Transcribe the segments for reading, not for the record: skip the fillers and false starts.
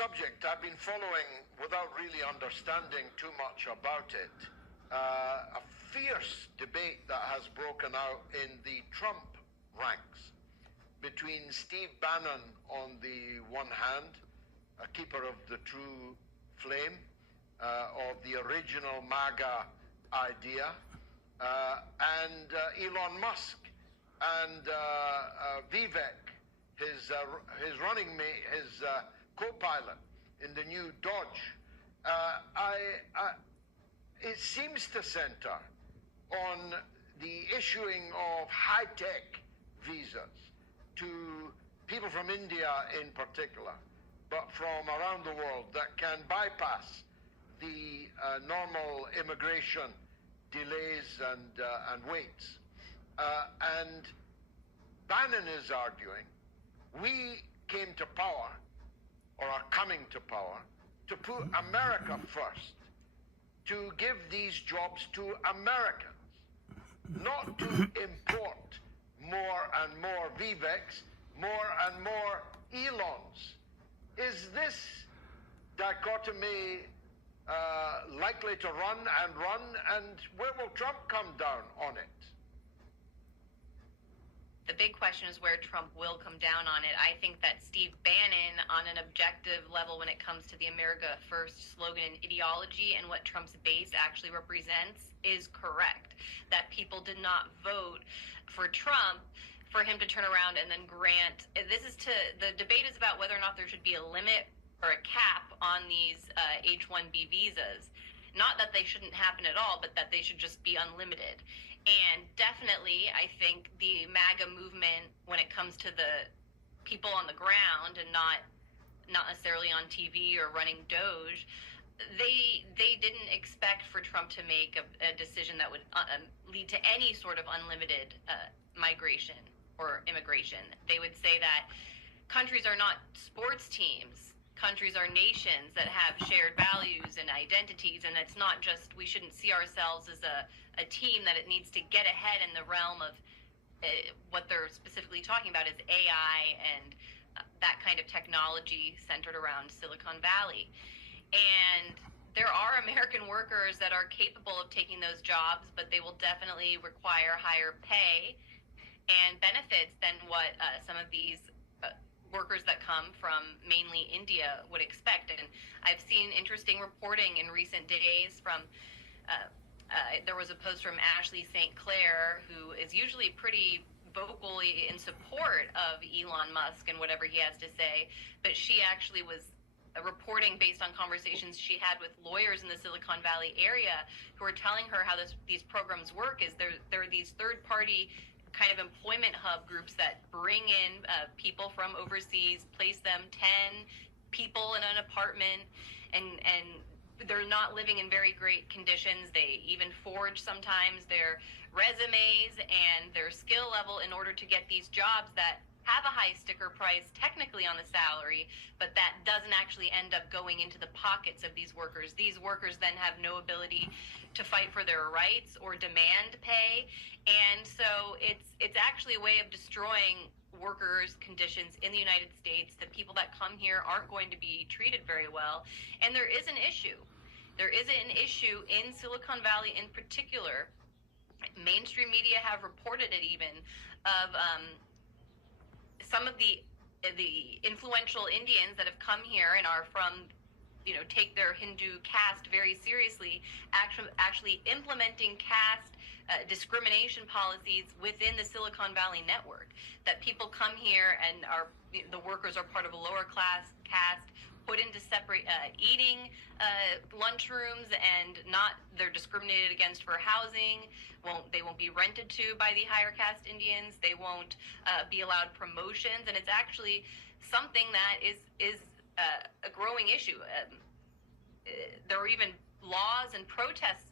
subject. I've been following, without really understanding too much about it, a fierce debate that has broken out in the Trump ranks between Steve Bannon on the one hand, a keeper of the true flame, of the original MAGA idea, and Elon Musk and Vivek, his running mate, his co-pilot in the new Dodge. It seems to center on the issuing of high-tech visas to people from India in particular, but from around the world, that can bypass the normal immigration delays and waits. And Bannon is arguing, we came to power, or are coming to power, to put America first, to give these jobs to Americans, not to import more and more Viveks, more and more Elons. Is this dichotomy likely to run, and where will Trump come down on it? The big question is where Trump will come down on it. I think that Steve Bannon, on an objective level when it comes to the America First slogan and ideology and what Trump's base actually represents, is correct. That people did not vote for Trump for him to turn around and then grant. The debate is about whether or not there should be a limit or a cap on these H-1B visas. Not that they shouldn't happen at all, but that they should just be unlimited. And definitely, I think the MAGA movement, when it comes to the people on the ground and not necessarily on TV or running Doge, they didn't expect for Trump to make a decision that would lead to any sort of unlimited migration or immigration. They would say that countries are not sports teams. Countries are nations that have shared values and identities, and it's not just, we shouldn't see ourselves as a team that it needs to get ahead in the realm of what they're specifically talking about is AI and that kind of technology centered around Silicon Valley. And there are American workers that are capable of taking those jobs, but they will definitely require higher pay and benefits than what some of these workers that come from mainly India would expect. And I've seen interesting reporting in recent days from there was a post from Ashley St. Clair, who is usually pretty vocally in support of Elon Musk and whatever he has to say, but she actually was reporting based on conversations she had with lawyers in the Silicon Valley area who were telling her how these programs work. Is there are these third-party kind of employment hub groups that bring in people from overseas, place them 10 people in an apartment, and they're not living in very great conditions. They even forge sometimes their resumes and their skill level in order to get these jobs that have a high sticker price technically on the salary, but that doesn't actually end up going into the pockets of these workers. These workers then have no ability to fight for their rights or demand pay, and so it's actually a way of destroying workers' conditions in the United States. The people that come here aren't going to be treated very well, and there is an issue. There is an issue in Silicon Valley in particular. Mainstream media have reported it even, of some of the influential Indians that have come here and are from, take their Hindu caste very seriously, actually implementing caste discrimination policies within the Silicon Valley network. That people come here and the workers are part of a lower class caste, put into separate eating lunchrooms, and they're discriminated against for housing. They won't be rented to by the higher caste Indians. They won't be allowed promotions, and it's actually something that is a growing issue. There were even laws and protests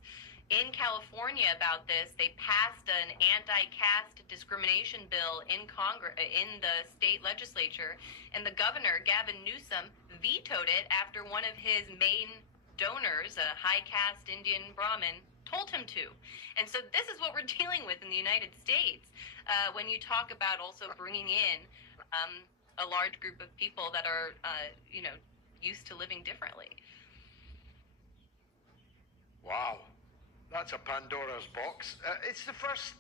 in California about this. They passed an anti-caste discrimination bill in Congress, in the state legislature, and the governor, Gavin Newsom, vetoed it after one of his main donors, a high caste Indian Brahmin, told him to. And so this is what we're dealing with in the United States when you talk about also bringing in a large group of people that are, used to living differently. Wow, that's a Pandora's box. It's the first